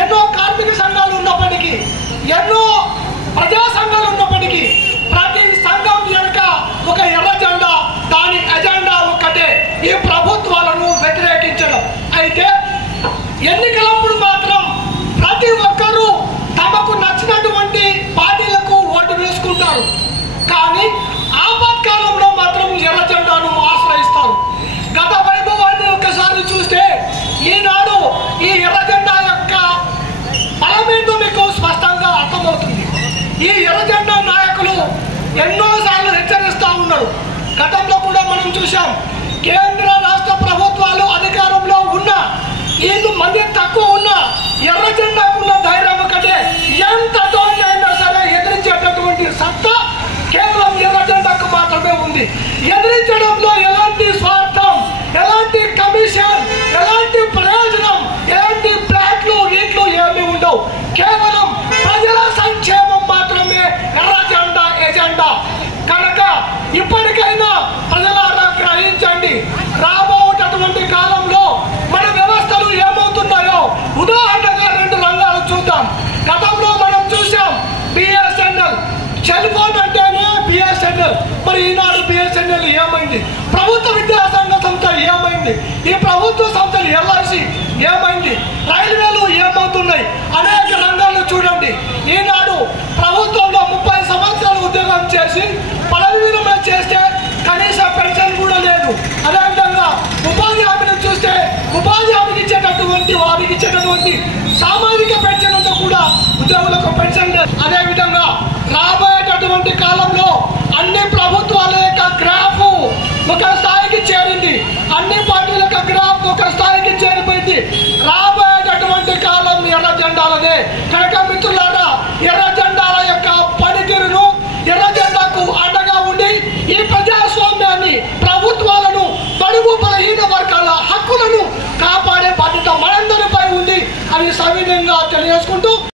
ఎన్నో కార్మిక సంఘాలు ఉన్నప్పటికీ, ఎన్నో ప్రజా సంఘాలు ఉన్నప్పటికీ ప్రతి సంఘం వెనుక ఒక ఎర్ర జెండా, దాని ఎజెండా ఒక్కటే, ఈ ప్రభుత్వాలను వ్యతిరేకించడం. అయితే ఎన్నికలప్పుడు మాత్రం ప్రతి ఒక్కరూ తమకు నచ్చినటువంటి పార్టీలకు ఓటు వేసుకుంటారు. కానీ ఆపత్కాలంలో మాత్రం ఎర్ర జెండాను ఆశ్రయిస్తారు. గత వైభవాన్ని ఒకసారి చూస్తే ఈనాడు ఈ ఎర్ర జెండా యొక్క బలమేంటో మీకు స్పష్టంగా అర్థమవుతుంది. ఈ ఎర్ర జెండా నాయకులు ఎన్నోసార్లు హెచ్చరిస్తూ ఉన్నారు. గతంలో కూడా మనం చూసాం, కేంద్ర రాష్ట్ర ప్రభుత్వాలు అధికారంలో ఉన్న ఏదో మంది తక్కువ ఉన్నా ఎర్ర జెండాకున్న ధైర్యం ఒకటే, ఎంత దోషైనా సరే ఎదిరించేటటువంటి సత్తా కేవలం ఎర్ర జెండాకు మాత్రమే ఉంది. ఎదిరించడంలో ఎలాంటి స్వార్థం, ఎలాంటి కమిషన్, ఎలాంటి ప్రయోజనం, ఎలాంటి ప్లాట్లు వీట్లు ఏమీ ఉండవు. కేవలం ప్రజల సంక్షేమం మాత్రమే ఎర్ర జెండా ఎజెండా. కనుక ఇప్పటికైనా ప్రజలారా గ్రహించండి, రాబోయేటటువంటి కాలంలో మన వ్యవస్థలు ఏమవుతున్నాయో ఉదాహరణగా 2 రంగాలు చూద్దాం. గతంలో మనం చూసాం బిఎస్ఎన్ఎల్, సెల్ ఫోన్ అంటేనే బిఎస్ఎన్ఎల్. మరి ఈనాడు బిఎస్ఎన్ఎల్ ఏమైంది? ప్రభుత్వ విద్యాసంఘ సంస్థ ఏమైంది? ఈ ప్రభుత్వ సంస్థలు ఎల్ఐసి ఏమైంది? రైల్వేలు ఏమవుతున్నాయి? అనేక రంగాల్లో చూడండి. ఈనాడు ప్రభుత్వంలో 30 సంవత్సరాలు ఉద్యోగం చేసి పదవి విరమణ చేస్తే కనీస పెన్షన్ కూడా లేదు. అదేవిధంగా ఉపాధి హామీని చూస్తే ఉపాధి హామీకి ఇచ్చేటటువంటి వారికి ఇచ్చేటటువంటి సామాజిక పెన్షన్ అంతా కూడా ఉద్యోగులకు పెన్షన్ లేదు. అదేవిధంగా రాబోయేటటువంటి కాలంలో అన్ని ప్రభుత్వాల యొక్క గ్రాఫ్ ఒక స్థాయికి చేరింది, అన్ని పార్టీల యొక్క గ్రాఫ్ ఒక స్థాయికి చేరిపోయింది. రాబోయేటటువంటి కాలం ఎర్ర జెండాలదే. కనుక మిత్రులారా, ఎర్ర జెండాల యొక్క పనితీరును, ఎర్ర జెండాకు అండగా ఉండి ఈ ప్రజాస్వామ్యాన్ని, ప్రభుత్వాలను, బడుగు బలహీన వర్గాల హక్కులను కాపాడే బాధ్యత మనందరిపై ఉంది అని సవినయంగా తెలియజేసుకుంటూ